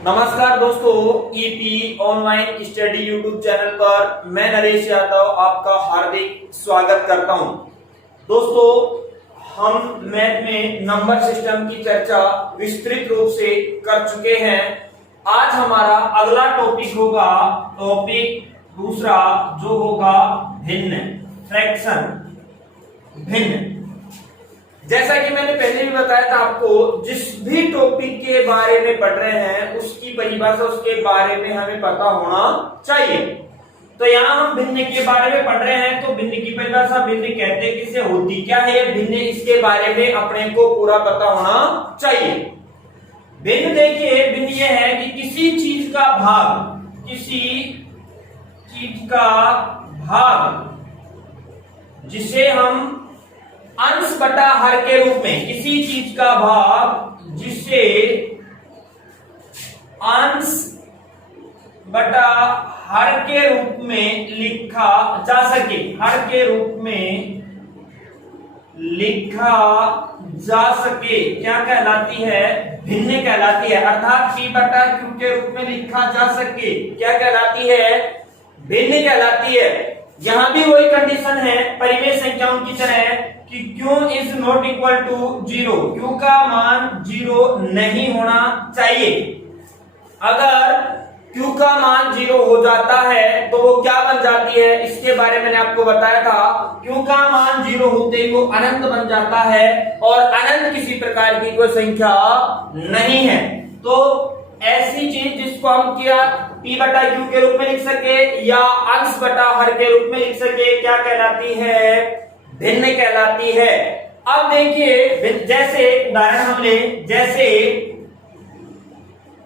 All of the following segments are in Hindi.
नमस्कार दोस्तों, EP online study YouTube channel पर मैं नरेश यादव आपका हार्दिक स्वागत करता हूं। दोस्तों, हम मैथ में नंबर सिस्टम की चर्चा विस्तृत रूप से कर चुके हैं। आज हमारा अगला टॉपिक होगा टॉपिक दूसरा, जो होगा भिन्न, फ्रैक्शन, भिन्न। जैसा कि मैंने पहले भी बताया था आपको, जिस भी टॉपिक के बारे में पढ़ रहे हैं उसकी परिभाषा, उसके बारे में हमें पता होना चाहिए। तो यहाँ हम भिन्न के बारे में पढ़ रहे हैं, तो भिन्न की परिभाषा, भिन्न कहते किसे, होती क्या है भिन्न, इसके बारे में अपने को पूरा पता होना चाहिए। भिन्न देखिए, भिन्न यह है कि किसी चीज का भाग, किसी चीज का भाग जिसे हम अंश बटा हर के रूप में, किसी चीज का भाग जिसे अंश बटा हर के रूप में लिखा जा सके, हर के रूप में लिखा जा सके, क्या कहलाती है, भिन्न कहलाती है। अर्थात p बटा q के रूप में लिखा जा सके, क्या कहलाती है, भिन्न कहलाती है। यहां भी वही कंडीशन है परिमेय संख्याओं की तरह कि q is not equal to 0, q का मान 0 नहीं होना चाहिए। अगर q का मान 0 हो जाता है तो वो क्या बन जाती है, इसके बारे में मैंने आपको बताया था। q का मान 0 होते ही वो अनंत बन जाता है, और अनंत किसी प्रकार की कोई संख्या नहीं है। तो ऐसी चीज जिसको हम क्या p बटा q के रूप में लिख सके या अंश बटा हर के रूप में लिख सके, क्या कहलाती है, भिन्न कहलाती है। अब देखिए, जैसे उदाहरण हम ले, जैसे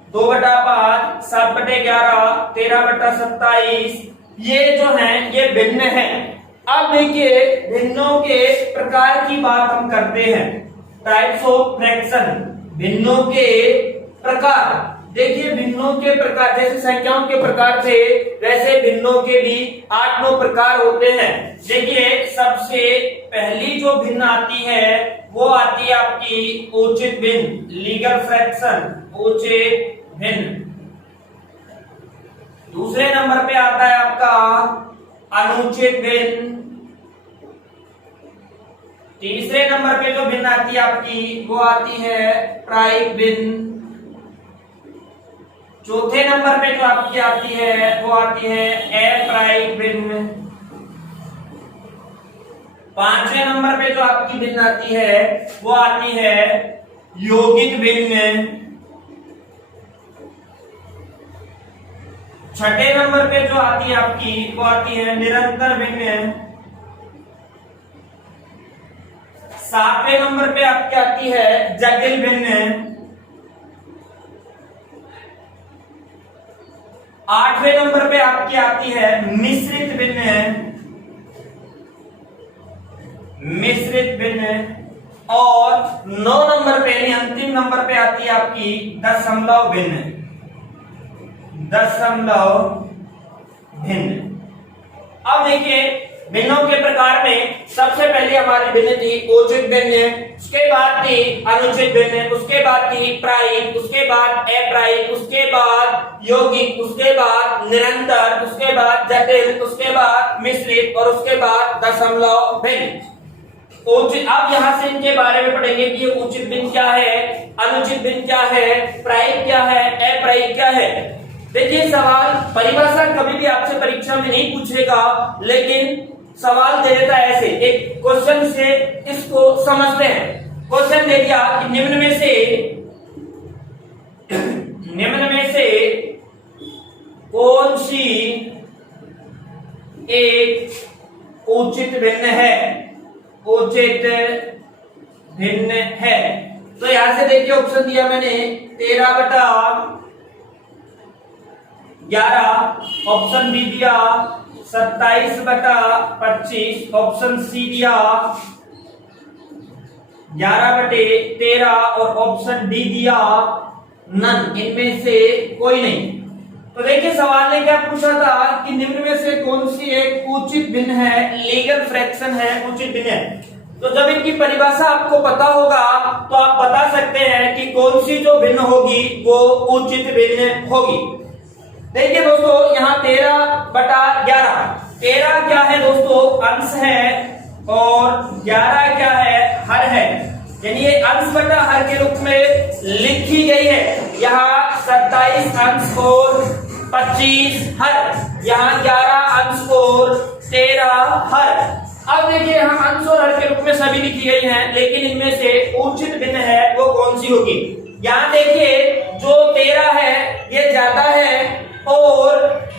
2/5, 7/11, 13/27, ये जो है ये भिन्न है। अब देखिए, भिन्नों के प्रकार की बात हम करते हैं, टाइप्स ऑफ फ्रैक्शन, भिन्नों के प्रकार। देखिए, भिन्नों के प्रकार, जैसे संख्याओं के प्रकार थे वैसे भिन्नों के भी 8-9 प्रकार होते हैं। देखिए, सबसे पहली जो भिन्न आती है वो आती है आपकी उचित भिन्न, लीगल फ्रैक्शन, उचित भिन्न। दूसरे नंबर पे आता है आपका अनुचित भिन्न। तीसरे नंबर पे जो भिन्न आती है आपकी वो आती है प्रायिक भिन्न। चौथे नंबर पे जो आपकी आती है वो आती है अप्रायिक भिन्न। पांचवें नंबर पे जो आपकी भिन्न आती है वो आती है यौगिक भिन्न। छठे नंबर पे जो आती है आपकी वो आती है निरंतर भिन्न। सातवें नंबर पे आपकी आती है जटिल भिन्न। आठवें नंबर पे आपकी आती है मिश्रित भिन्न, मिश्रित भिन्न। और 9 नंबर पे यानी अंतिम नंबर पे आती है आपकी दशमलव भिन्न, दशमलव भिन्न। अब देखिए, भिन्नों के प्रकार में सबसे पहले हमारी भिन्न थी उचित भिन्न, उसके बाद थी अनुचित भिन्न, उसके बाद थी प्रायिक, उसके बाद अप्रायिक, उसके बाद यौगिक, उसके बाद निरंतर, उसके बाद जटिल, उसके बाद मिश्रित और उसके बाद दशमलव भिन्न। उचित, अब यहां से इनके बारे में पढ़ेंगे कि ये उचित भिन्न क्या है, अनुचित भिन्न क्या है, प्रायिक क्या है, अप्रायिक क्या है। देखिए, सवाल परिभाषा कभी भी आपसे परीक्षा में नहीं पूछेगा, लेकिन सवाल दे देता है ऐसे, एक क्वेश्चन से इसको समझते हैं। क्वेश्चन दे दिया कि निम्न में से कौन सी एक उचित भिन्न है, उचित भिन्न है। तो यहां से देखिए ऑप्शन दिया मैंने 13/11, ऑप्शन बी दिया 27/25, ऑप्शन सी दिया 11/13 और ऑप्शन डी दिया नन, इनमें से कोई नहीं। तो देखिए, सवाल ने क्या पूछा था कि निम्न में से कौन सी एक उचित भिन्न है, लीगल फ्रैक्शन है, उचित भिन्न है। तो जब इनकी परिभाषा आपको पता होगा तो आप बता सकते हैं कि कौन सी जो भिन्न होगी वो उचित भिन्न होगी। देखिए दोस्तों, यहाँ 13/11, 13 क्या है दोस्तों, अंश है और 11 क्या है, हर है। यानी ये अंश बटा हर के रूप में लिखी गई है। यहाँ 27 अंश और 25 हर, यहाँ 11 अंश और 13 हर। अब देखिए यहाँ अंश और हर के रूप में सभी लिखी गई हैं, लेकिन इनमें से उचित भिन्न है वो कौन सी होगी। यहाँ देखिए जो 13 है ये ज्यादा है और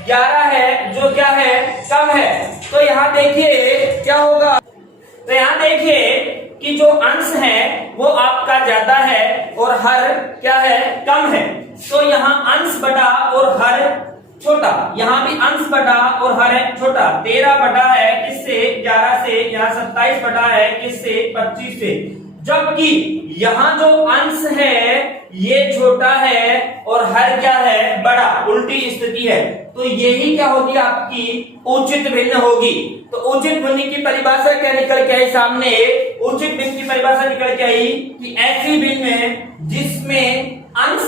11 है जो क्या है, कम है। तो यहाँ देखिए क्या होगा, तो यहाँ देखिए कि जो अंश है वो आपका ज्यादा है और हर क्या है, कम है। तो यहाँ अंश बटा और हर छोटा, यहाँ भी अंश बटा और हर है छोटा। 13 बटा है किससे, 11 से, यहाँ 27 बटा है किससे, 25 से। जबकि यहाँ जो अंश है ये छोटा है और हर क्या है, बड़ा, उल्टी स्थिति है। तो यही क्या होगी, आपकी उचित भिन्न होगी। तो उचित भिन्न की परिभाषा क्या निकल के आई सामने, उचित भिन्न की परिभाषा निकल के आई कि ऐसी भिन्न जिसमें अंश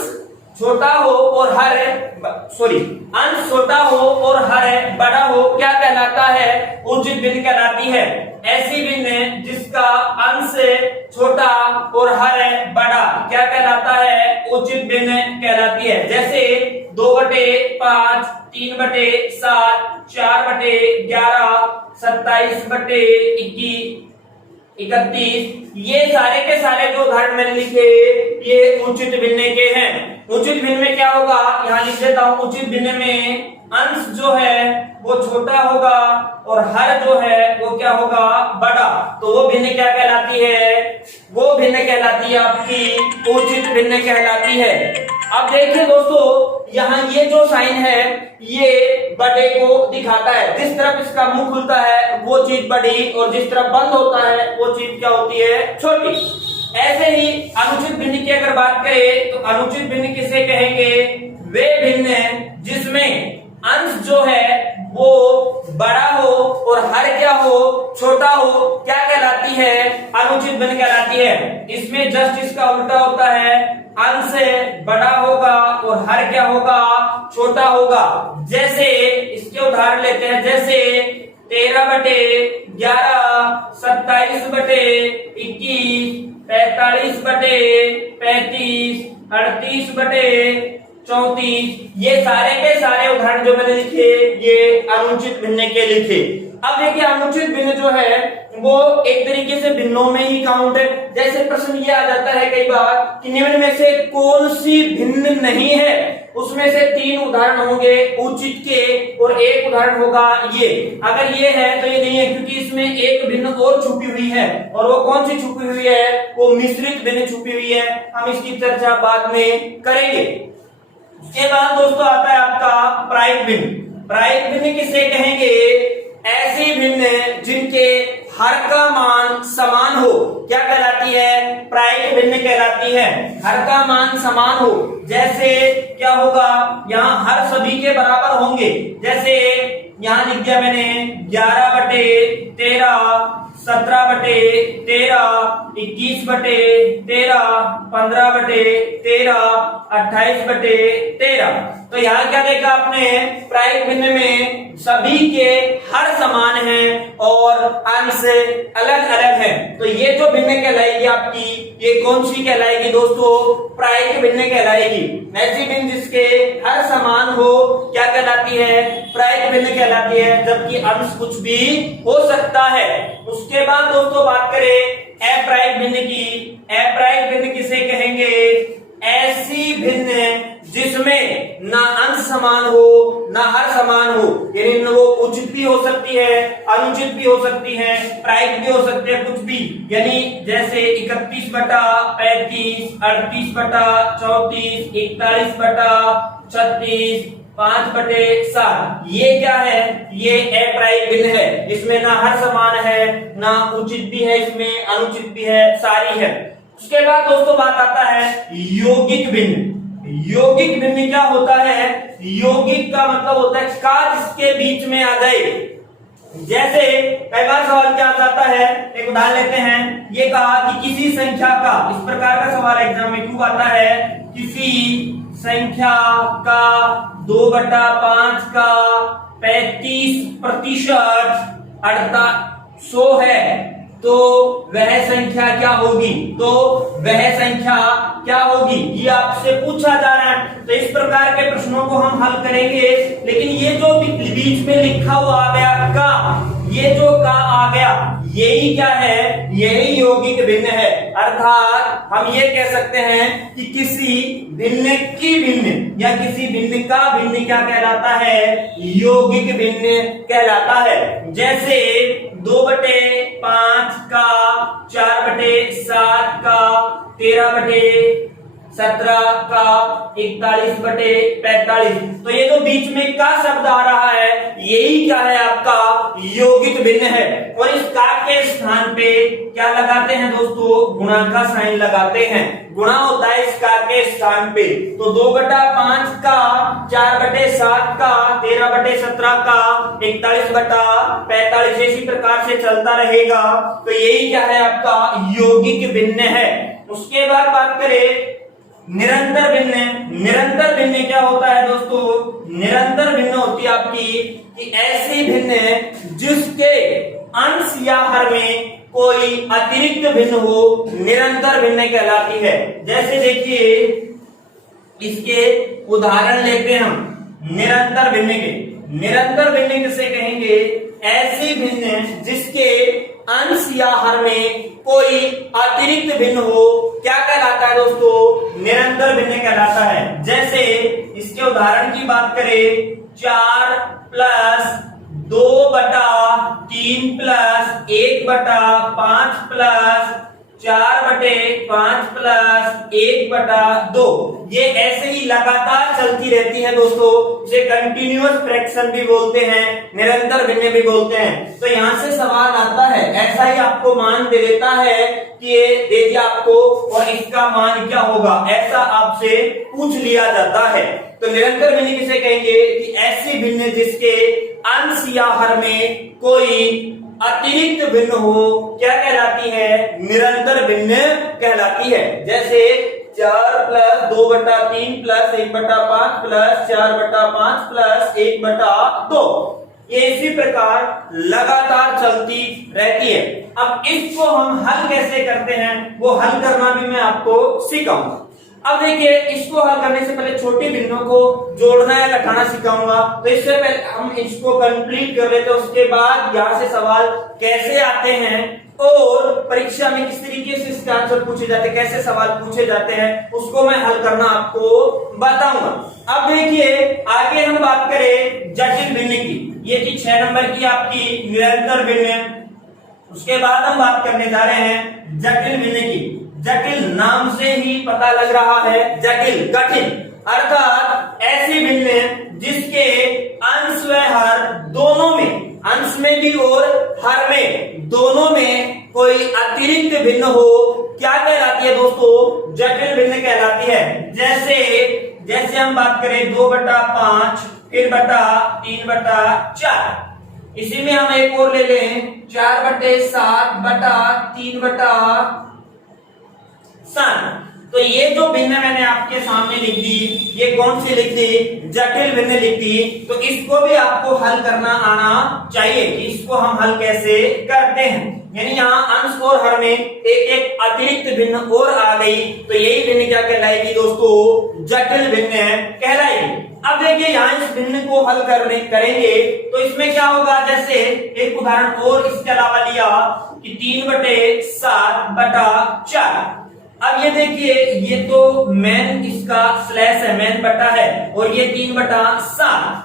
छोटा हो और हर अंश छोटा हो और हर बड़ा हो, क्या कहलाता है, उचित भिन्न कहलाती है। ऐसी भिन्न जिसका अंश छोटा और हर बड़ा क्या कहलाता है, उचित भिन्न कहलाती है। जैसे 2/5, 3/7, 4/11, 27/21, 31, ये सारे के सारे जो उदाहरण मैंने लिखे ये उचित भिन्न के हैं। उचित भिन्न में क्या होगा, यहाँ लिख देता हूं, उचित भिन्न में अंश जो है वो छोटा होगा और हर जो है वो क्या होगा, बड़ा। तो वो भिन्न क्या कहलाती है, वो भिन्न कहलाती है आपकी उचित भिन्न कहलाती है। अब देखिए दोस्तों, यहाँ ये जो साइन है ये बड़े को दिखाता है। जिस तरफ इसका मुंह खुलता है वो चीज बड़ी और जिस तरफ बंद होता है वो चीज क्या होती है, छोटी। ऐसे ही अनुचित भिन्न की अगर बात करें तो अनुचित भिन्न किसे कहेंगे, वे भिन्न जिसमें अंश जो है वो बड़ा हो और हर क्या हो, छोटा हो, क्या कहलाती है, अनुचित भिन्न कहलाती है। इसमें जस्ट इसका उल्टा होता है, अंश बड़ा होगा और हर क्या होगा, छोटा होगा। जैसे इसके उदाहरण लेते हैं, जैसे 13/11, 27/21, 45/35, 38/34, ये सारे के सारे उदाहरण जो मैंने लिखे ये अनुचित भिन्न के लिखे। अब देखिए अनुचित भिन्न जो है वो एक तरीके से भिन्नों में ही काउंट है। जैसे प्रश्न ये आ जाता है कई बार कि निम्न में से कौन सी भिन्न नहीं है, उसमें से 3 उदाहरण होंगे उचित के और एक उदाहरण होगा ये। अगर ये है तो ये नहीं है, क्योंकि इसमें एक भिन्न और छुपी हुई है। और वो कौन सी छुपी हुई है, वो मिश्रित भिन्न छुपी हुई है। हम इसकी चर्चा बाद में करेंगे। उसके बाद दोस्तों आता है आपका प्रायिक भिन्न। प्रायिक भिन्न किसे कहेंगे, ऐसी भिन्न जिनके हर का मान समान हो, क्या कहलाती है, प्रायिक भिन्न कहलाती है। हर का मान समान हो, जैसे क्या होगा, यहाँ हर सभी के बराबर होंगे। जैसे यहाँ लिख दिया मैंने 11/13, 17/13, 21/13, 15/13, 28/13। तो यहाँ क्या देखा आपने, प्रायिक भिन्न में सभी के हर समान हैं और अंश अलग अलग हैं। तो ये जो भिन्न कहलाएगी आपकी, ये कौन सी कहलाएगी दोस्तों, प्रायिक भिन्न कहलाएगी। ऐसी भिन्न जिसके हर समान हो क्या कहलाती है, प्रायिक भिन्न कहलाती है, जबकि अंश कुछ भी हो सकता है। उसके बाद दोस्तों बात करें अप्रायिक भिन्न की। अप्रायिक भिन्न किसे कहेंगे, ऐसी भिन्न जिसमें ना अंश समान हो ना हर समान हो, यानी वो उचित भी हो सकती है, अनुचित भी हो सकती है, प्रायिक भी हो सकती है, कुछ भी। यानी जैसे 31/35, 38/34, 41/36, 5/7, ये क्या है, ये अप्रायिक भिन्न है। इसमें ना हर समान है ना उचित भी है, इसमें अनुचित भी है, सारी है। उसके बाद दोस्तों बात आता है यौगिक भिन्न। यौगिक भिन्न क्या होता है, यौगिक का मतलब होता है का जिसके बीच में आ गए। जैसे कई बार सवाल क्या आ जाता है, एक उदाहरण लेते हैं, ये कहा कि किसी संख्या का, इस प्रकार का सवाल एग्जाम में क्यों आता है, किसी संख्या का 2/5 का 35% 100 है तो वह संख्या क्या होगी, तो वह संख्या क्या होगी, ये आपसे पूछा जा रहा है। तो इस प्रकार के प्रश्नों को हम हल करेंगे, लेकिन ये जो बीच में लिखा हुआ आ गया का, ये जो का आ गया, यही क्या है, यही यौगिक भिन्न है। अर्थात हम ये कह सकते हैं कि किसी भिन्न की भिन्न या किसी भिन्न का भिन्न क्या कहलाता है, यौगिक भिन्न कहलाता है। जैसे 2/5 का, 4/7 का, 13/17 का, 41/45। तो ये जो बीच में का शब्द आ रहा है, यही क्या है, आपका यौगिक भिन्न है। और इस का के स्थान पे क्या लगाते हैं दोस्तों, गुणा का साइन लगाते हैं, गुणा होता है इस का के स्थान पे। तो 2/5 का, 4/7 का, 13/17 का, 41/45, इसी प्रकार से चलता रहेगा। तो यही क्या है, आपका यौगिक भिन्न है। उसके बाद बात करें निरंतर भिन्न। निरंतर भिन्न क्या होता है दोस्तों, निरंतर भिन्न होती है आपकी कि ऐसी भिन्न जिसके अंश या हर में कोई अतिरिक्त भिन्न हो, निरंतर भिन्न कहलाती है। जैसे देखिए, इसके उदाहरण लेते हैं हम निरंतर भिन्न के। निरंतर भिन्न किसे कहेंगे, ऐसी भिन्न जिसके अंश या हर में कोई अतिरिक्त भिन्न हो, क्या कहलाता है दोस्तों, निरंतर भिन्न कहलाता है। जैसे इसके उदाहरण की बात करें, 4 + 2/3 + 1/5 + 4/5 + 1/2, ये ऐसे ही लगातार चलती रहती है दोस्तों। इसे कंटिन्यूअस फ्रैक्शन भी बोलते हैं, निरंतर भिन्न भी बोलते हैं। तो यहां से सवाल आता है, ऐसा ही आपको मान दे देता है कि ये दे दिया आपको और इसका मान क्या होगा, ऐसा आपसे पूछ लिया जाता है। तो निरंतर भिन्न किसे कहेंगे कि ऐसी भिन्न जिसके अंश या हर में कोई अतिरिक्त भिन्न हो, क्या कहलाती है, निरंतर भिन्न कहलाती है। जैसे 4 + 2/3 + 1/5 + 4/5 + 1/2, ये इसी प्रकार लगातार चलती रहती है। अब इसको हम हल कैसे करते हैं, वो हल करना भी मैं आपको सिखाऊंगा। अब देखिए, इसको हल करने से पहले छोटी भिन्नों को जोड़ना या घटाना सिखाऊंगा। तो इससे पहले हम इसको कंप्लीट कर लेते हैं, उसके बाद यहाँ से सवाल कैसे आते हैं और परीक्षा में किस तरीके से इसके आंसर पूछे जाते हैं, कैसे सवाल पूछे जाते हैं, उसको मैं हल करना आपको बताऊंगा। अब देखिए, आगे हम बात करें जटिल भिन्न की। ये थी 6 नंबर की आपकी निरंतर भिन्न। उसके बाद हम बात करने जा रहे हैं जटिल भिन्न की। जटिल नाम से ही पता लग रहा है, जटिल, कठिन, अर्थात ऐसी भिन्न जिसके अंश व हर दोनों में, अंश में भी और हर में, दोनों में कोई अतिरिक्त भिन्न हो, क्या कहलाती है दोस्तों, जटिल भिन्न कहलाती है। जैसे हम बात करें 2/5 फिर 3/4, इसी में हम एक और ले लें 4/7 3/7। तो ये जो भिन्न मैंने आपके सामने लिख दी, ये कौन सी लिख दी, जटिल भिन्न लिख दी। तो इसको भी आपको हल करना आना चाहिए कि इसको हम हल कैसे करते हैं। यानी यहाँ अंश और हर में एक अतिरिक्त भिन्न और आ गई, तो यही भिन्न क्या कहलाएगी दोस्तों, जटिल भिन्न कहलाएगी। अब देखिए, यहाँ इस भिन्न को हल करेंगे तो इसमें क्या होगा, जैसे एक उदाहरण और इसके अलावा लिया कि 3/7/4। अब ये देखिए, ये तो मैन इसका स्लैश है, मैन बटा है, और ये 3/7।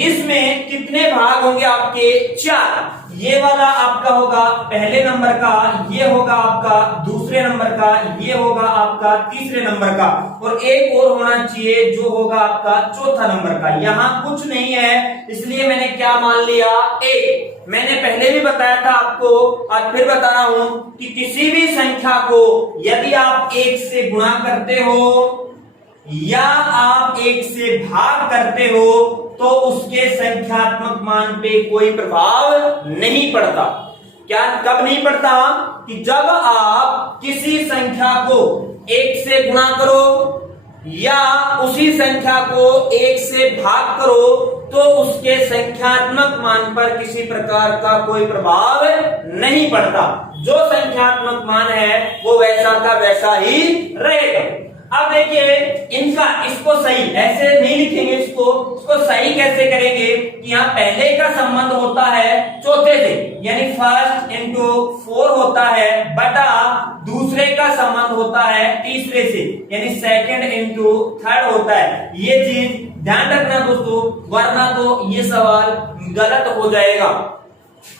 इसमें कितने भाग होंगे आपके, 4। ये वाला आपका होगा पहले नंबर का, ये होगा आपका दूसरे नंबर का, ये होगा आपका तीसरे नंबर का, और एक और होना चाहिए जो होगा आपका चौथा नंबर का। यहाँ कुछ नहीं है, इसलिए मैंने क्या मान लिया, 1। मैंने पहले भी बताया था आपको, आज फिर बता रहा हूं कि किसी भी संख्या को यदि आप 1 से गुणा करते हो या आप 1 से भाग करते हो, तो उसके संख्यात्मक मान पे कोई प्रभाव नहीं पड़ता। क्या कब नहीं पड़ता? कि जब आप किसी संख्या को 1 से गुणा करो या उसी संख्या को 1 से भाग करो तो उसके संख्यात्मक मान पर किसी प्रकार का कोई प्रभाव नहीं पड़ता। जो संख्यात्मक मान है वो वैसा का वैसा ही रहेगा। अब देखिए इनका इसको सही ऐसे नहीं लिखेंगे, इसको सही कैसे करेंगे कि यहाँ पहले का संबंध होता है चौथे से, यानी फर्स्ट इंटू 4 होता है, बटा दूसरे का संबंध होता है तीसरे से, यानी सेकंड इंटू थर्ड होता है। ये चीज ध्यान रखना दोस्तों, वरना तो ये सवाल गलत हो जाएगा।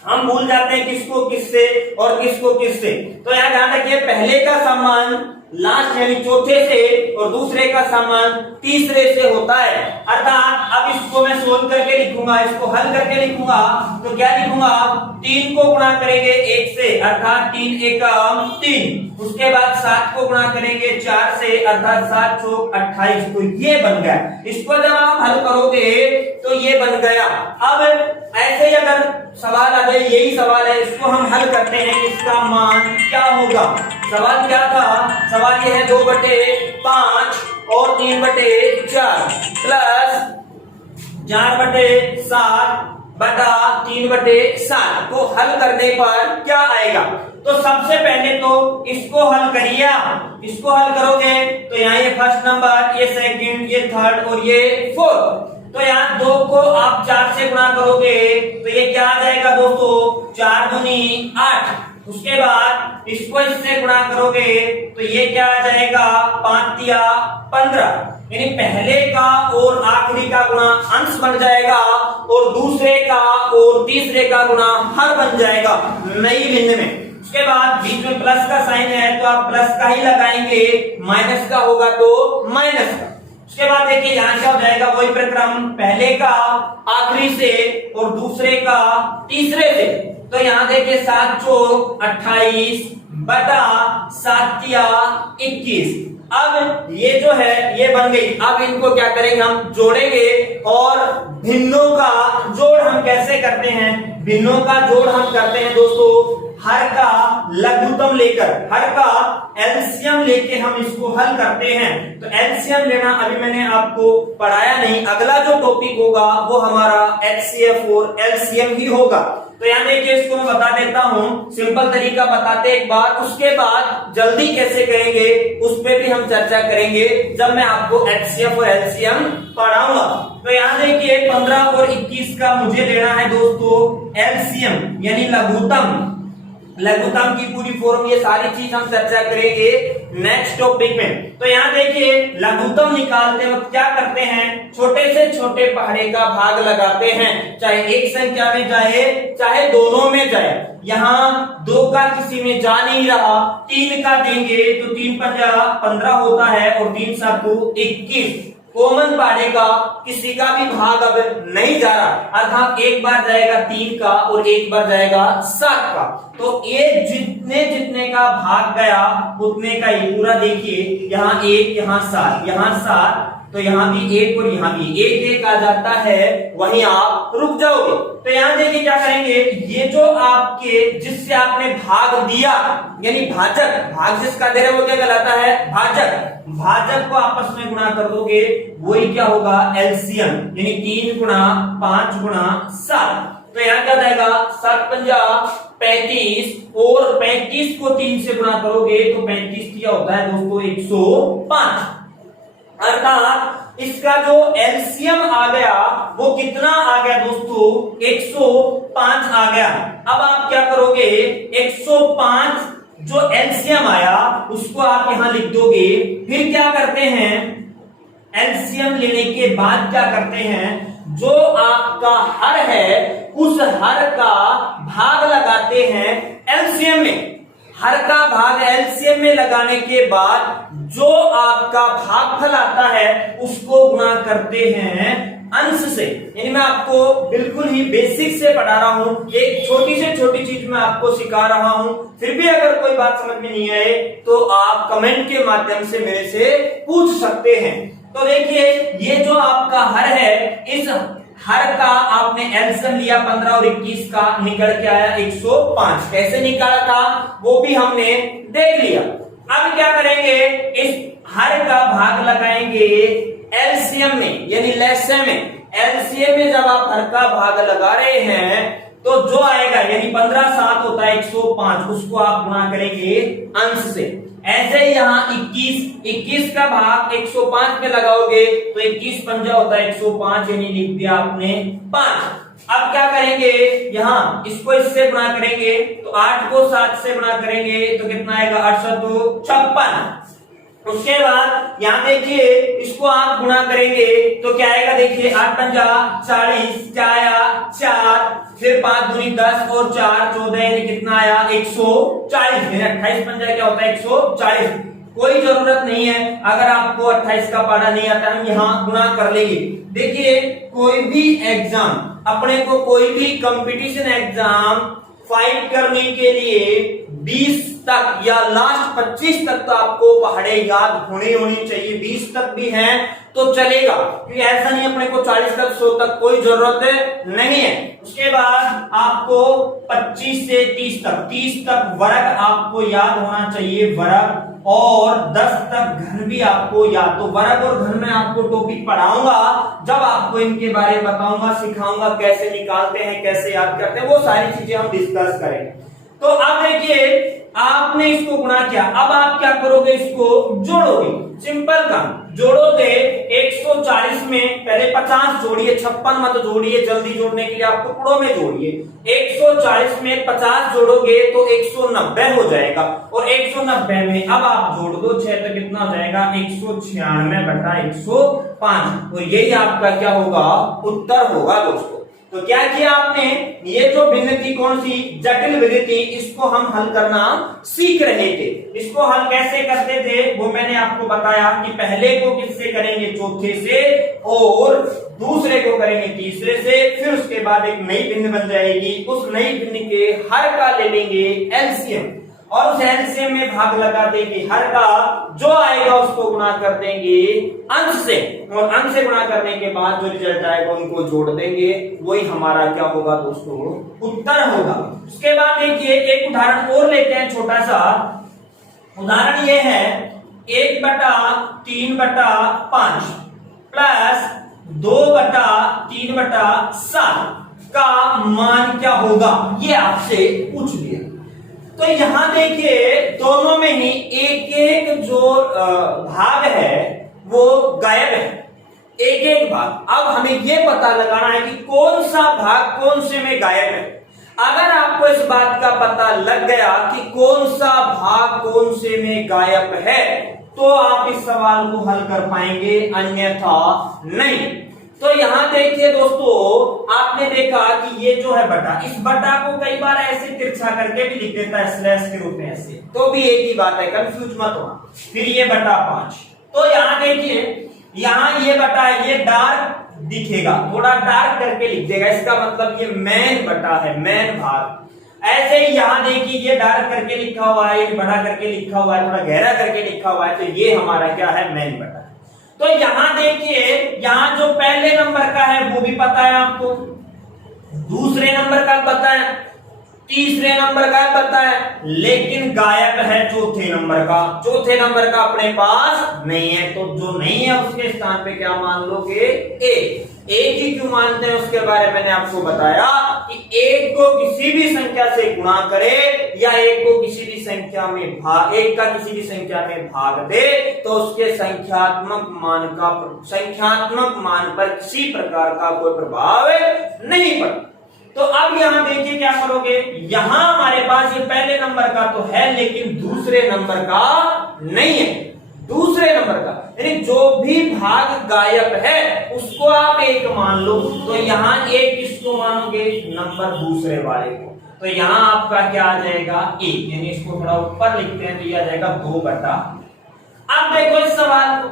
हम भूल जाते हैं किसको किससे और किसको किससे। तो यहाँ ध्यान रखिए, पहले का संबंध लास्ट यानी चौथे से और दूसरे का संबंध तीसरे से होता है। अर्थात अब इसको मैं सोल्व करके लिखूंगा, इसको हल करके लिखूंगा तो क्या लिखूंगा? 3 को गुणा करेंगे 1 से अर्थात 3 एकम 3, उसके बाद 7 को गुणा करेंगे 4 से अर्थात 7 चौक 28। तो ये बन गया। इसको जब आप हल करोगे तो ये बन गया। अब ऐसे ही अगर सवाल आ जाए, यही सवाल है, इसको हम हल करते हैं, इसका मान क्या होगा? सवाल क्या था? सवाल ये है 2/5 और 3/4 प्लस 4/7 बटा 3/7 को हल करने पर क्या आएगा? तो सबसे पहले तो इसको हल करिए। इसको हल करोगे तो यहाँ ये फर्स्ट नंबर, ये सेकंड, ये थर्ड और ये फोर्थ। तो यहाँ 2 को आप 4 से गुणा करोगे तो ये क्या आ जाएगा दोस्तों? 4 दूनी 8। उसके बाद इसको इससे गुणा करोगे तो ये क्या आ जाएगा? 5 तिया 15, यानी पहले का और आखिरी का गुणा अंश बन जाएगा और दूसरे का और तीसरे का गुणा हर बन जाएगा नई भिन्न में। उसके बाद बीच में प्लस का साइन है तो आप प्लस का ही लगाएंगे, माइनस का होगा तो माइनस का। उसके बाद देखिए यहाँ क्या हो जाएगा? वही प्रक्रम, पहले का आखिरी से और दूसरे का तीसरे से। तो यहाँ देखिए 7 चौक 28 बटा 7 तिया 21। अब ये जो है ये बन गई। अब इनको क्या करेंगे? हम जोड़ेंगे। और भिन्नों का जोड़ हम कैसे करते हैं? भिन्नों का जोड़ हम करते हैं दोस्तों हर का लघुत्तम लेकर, हर का एलसीएम लेके हम इसको हल करते हैं। तो एलसीएम लेना अभी मैंने आपको पढ़ाया नहीं, अगला जो टॉपिक होगा वो हमारा एचसीएफ और एलसीएम ही होगा। तो यहाँ देखिए इसको मैं बता देता हूँ, सिंपल तरीका बताते एक बार, उसके बाद जल्दी कैसे करेंगे उस पे भी हम चर्चा करेंगे जब मैं आपको एचसीएफ और एलसीएम पढ़ाऊंगा। तो यहाँ देखिए 15 और 21 का मुझे लेना है दोस्तों एलसीएम यानी लघुत्तम। लघुत्तम की पूरी फॉर्म, ये सारी चीज हम चर्चा करेंगे नेक्स्ट टॉपिक में। तो यहाँ देखिए लघुत्तम निकालते वक्त क्या करते हैं? छोटे से छोटे पहाड़े का भाग लगाते हैं, चाहे एक संख्या में जाए चाहे दोनों में जाए। यहाँ 2 का किसी में जा नहीं रहा, 3 का देंगे तो 3 पंजा 15 होता है और 3 सातु 21। कॉमन पहाड़े का किसी का भी भाग अब नहीं जा रहा, अर्थात एक बार जाएगा 3 का और एक बार जाएगा 7 का। तो ये जितने जितने का भाग गया उतने का ही पूरा देखिए, यहाँ 1 यहाँ 7 यहाँ 7, तो यहाँ भी 1 और यहाँ भी 1 1 आ जाता है, वहीं आप रुक जाओगे। तो यहाँ देखिए क्या करेंगे? ये जो आपके जिससे आपने भाग दिया यानी भाजक, भाग जिसका दे रहे वो क्या कहलाता है? भाजक। भाजक को आपस में गुणा कर दोगे, वही क्या होगा? एलसीएम, यानी 3 गुणा 5 गुणा 7। तो यहाँ क्या जाएगा? 7 पंजा 35 और 35 को 3 से गुणा करोगे तो 35 क्या होता है दोस्तों? 105। अर्थात इसका जो एलसीएम आ गया वो कितना आ गया दोस्तों? 105 आ गया। अब आप क्या करोगे? 105 जो एलसीएम आया उसको आप यहां लिख दोगे। फिर क्या करते हैं? एलसीएम लेने के बाद क्या करते हैं? जो आपका हर है उस हर का भाग लगाते हैं एलसीएम में। हर का भाग एलसीएम में लगाने के बाद जो आपका भागफल आता है उसको गुणा करते हैं अंश से। यानी मैं आपको बिल्कुल ही बेसिक से पढ़ा रहा हूं, एक छोटी से छोटी चीज मैं आपको सिखा रहा हूं। फिर भी अगर कोई बात समझ में नहीं आए तो आप कमेंट के माध्यम से मेरे से पूछ सकते हैं। तो देखिए ये जो आपका हर है, इस हर का आपने एलसीएम लिया 15 और 21 का, निकल के आया 105। कैसे निकाला था वो भी हमने देख लिया। अब क्या करेंगे, इस हर का भाग लगाएंगे एलसीएम में यानी लैसे में। एलसीएम में जब आप हर का भाग लगा रहे हैं तो जो आएगा यानी 15 7 होता है 105, उसको आप गुणा करेंगे अंश से। ऐसे ही यहाँ 21 का भाग 105 में लगाओगे तो 21 पंजा होता है 105, यानी लिख दिया आपने 5। अब क्या करेंगे, यहाँ इसको इससे गुणा करेंगे तो 8 को 7 से गुणा करेंगे तो कितना आएगा 8 56। उसके बाद यहाँ देखिए इसको आप गुणा करेंगे तो क्या आएगा, देखिए 8 पंजा 40, क्या आया 4, फिर 5 दूनी 10 और 4 14, यानी कितना आया 140। 28 पंजा क्या होता है 140। कोई जरूरत नहीं है, अगर आपको 28 का पारा नहीं आता हम यहाँ गुणा कर लेंगे। देखिए कोई भी एग्जाम, अपने को कोई भी कंपटीशन एग्जाम फाइट करने के लिए 20 तक या लास्ट 25 तक तो आपको पहाड़े याद होनी चाहिए। 20 तक भी हैं तो चलेगा, क्योंकि ऐसा नहीं अपने को 40 तक 100 तक कोई जरूरत नहीं है। उसके बाद आपको 25 से 30 तक वर्ग आपको याद होना चाहिए, वर्ग, और 10 तक घन भी आपको याद। तो वर्ग और घन में आपको टॉपिक पढ़ाऊंगा, जब आपको इनके बारे में बताऊंगा, सिखाऊंगा कैसे निकालते हैं, कैसे याद करते हैं, वो सारी चीजें हम डिस्कस करेंगे। तो अब देखिए आपने इसको गुणा किया, अब आप क्या करोगे, इसको जोड़ोगे। सिंपल काम, जोड़ोगे 140 में पहले 50 जोड़िए, 56 मत जोड़िए, जल्दी जोड़ने के लिए आप टुकड़ों में जोड़िए। 140 में 50 जोड़ोगे तो 190 हो जाएगा, और 190 में अब आप जोड़ दो 6 तो कितना हो जाएगा 196 बटा 105, और यही आपका क्या होगा, उत्तर होगा दोस्तों। तो क्या किया आपने, ये जो भिन्न थी कौन सी, जटिल भिन्न थी, इसको हम हल करना सीख रहे थे। इसको हल कैसे करते थे वो मैंने आपको बताया कि पहले को किससे करेंगे, चौथे से, और दूसरे को करेंगे तीसरे से, फिर उसके बाद एक नई भिन्न बन जाएगी। उस नई भिन्न के हर का ले लेंगे एलसीएम, और उस एलसीएम में भाग लगा देंगे हर का, जो आएगा उसको गुणा कर देंगे अंश से, और अंश से गुणा करने के बाद जो रिजल्ट आएगा उनको जोड़ देंगे, वही हमारा क्या होगा दोस्तों, उत्तर होगा। उसके बाद देखिए एक उदाहरण और लेते हैं, छोटा सा उदाहरण ये है 1/3/5 प्लस 2/3/7 का मान क्या होगा, ये आपसे पूछ लिया। तो यहां देखिए दोनों में ही एक एक जो भाग है वो गायब है, एक एक भाग। अब हमें ये पता लगाना है कि कौन सा भाग कौन से में गायब है। अगर आपको इस बात का पता लग गया कि कौन सा भाग कौन से में गायब है तो आप इस सवाल को हल कर पाएंगे, अन्यथा नहीं। तो यहां देखिए दोस्तों, आपने देखा कि ये जो है बटा, इस बटा को कई बार ऐसे तिरछा करके भी लिख देता है स्लैश के रूप में ऐसे, तो भी एक ही बात है, कंफ्यूज मत होना। फिर ये बटा 5, तो यहां देखिए यहां ये बटा है, ये डार्क दिखेगा, थोड़ा डार्क करके लिख देगा, इसका मतलब ये मेन बटा है, मेन भाग। ऐसे ही यहां देखिए ये डार्क करके लिखा हुआ है, ये बड़ा करके लिखा हुआ है, थोड़ा गहरा करके लिखा हुआ है, तो ये हमारा क्या है, मेन बटा। तो यहां देखिए यहां जो पहले नंबर का है वो भी पता है आपको, दूसरे नंबर का पता है, तीसरे नंबर का पता है, लेकिन गायब है चौथे नंबर का। चौथे नंबर का अपने पास नहीं है, तो जो नहीं है उसके स्थान पे क्या मान लोगे, एक ही क्यों मानते हैं उसके बारे में मैंने आपको बताया कि एक को किसी भी संख्या से गुणा करे या एक को किसी भी संख्या में भाग, एक का किसी भी संख्या में भाग दे तो उसके संख्यात्मक मान पर किसी प्रकार का कोई प्रभाव नहीं पड़ता। तो अब यहां देखिए क्या करोगे, यहां हमारे पास ये पहले नंबर का तो है लेकिन दूसरे नंबर का नहीं है, दूसरे नंबर का, यानी जो भी भाग गायब है उसको आप एक मान लो। तो यहां एक किसको मानोगे, नंबर दूसरे वाले को, तो यहां आपका क्या आ जाएगा 1, यानी इसको थोड़ा ऊपर लिखते हैं तो ये आ जाएगा 2 बटा। अब देखो इस सवाल को,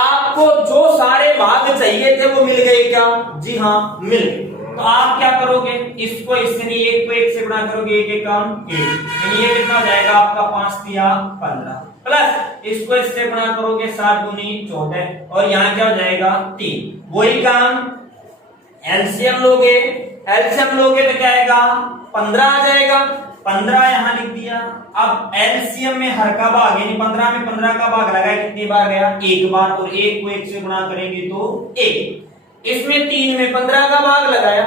आपको जो सारे भाग चाहिए थे वो मिल गए क्या, जी हाँ मिल गए। तो आप क्या करोगे, इसको इससे नहीं, एक को एक से गुणा करोगे, एक एक काम 1, यानी ये कितना हो जाएगा आपका 5 तिया 15, प्लस इसको इससे गुणा करोगे 7 दूनी 14, और यहाँ क्या हो जाएगा 3, वही काम एलसीएम लोगे, एलसीएम लोगे तो क्या आएगा 15 आ जाएगा, 15 यहां लिख दिया। अब एलसीएम में हर का भाग यानी 15 में 15 का भाग लगाए, कितनी बार गया एक बार, और एक को एक से गुणा करेंगे तो एक। इसमें 3 में 15 का भाग लगाया,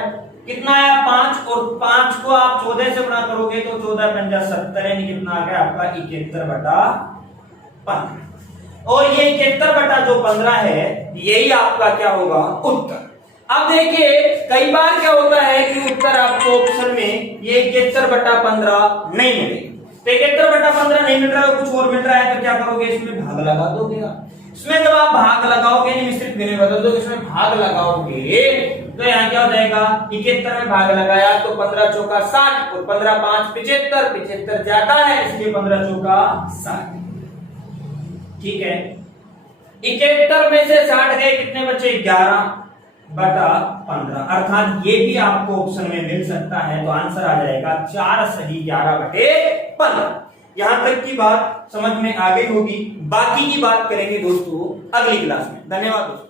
कितना आया 5, और 5 को आप 14 से गुणा करोगे तो 14 पंजा 70 यानी कितना आ गया आपका 71/15। और ये 71/15 है, यही आपका क्या होगा उत्तर। अब देखिए कई बार क्या होता है कि उत्तर आपको ऑप्शन में ये 71/15 नहीं मिलेगा, तो 71/15 नहीं मिल रहा है, कुछ और मिल रहा है तो क्या करोगे इसमें भाग लगा दोगे। इसमें जब आप भाग लगाओगे, नहीं सिर्फ मैंने बता दो, इसमें भाग लगाओगे तो यहाँ क्या हो जाएगा 71 में भाग लगाया तो 15 चौका 60 और 15 5 75, 75 ज्यादा है इसलिए 15 चौका 60। ठीक है, 71 में से 60 गए, कितने बचे 11/15, अर्थात ये भी आपको ऑप्शन में मिल सकता है। तो आंसर आ जाएगा 4 सही 11/15। यहां तक की बात समझ में आ गई होगी, बाकी की बात करेंगे दोस्तों अगली क्लास में। धन्यवाद दोस्तों।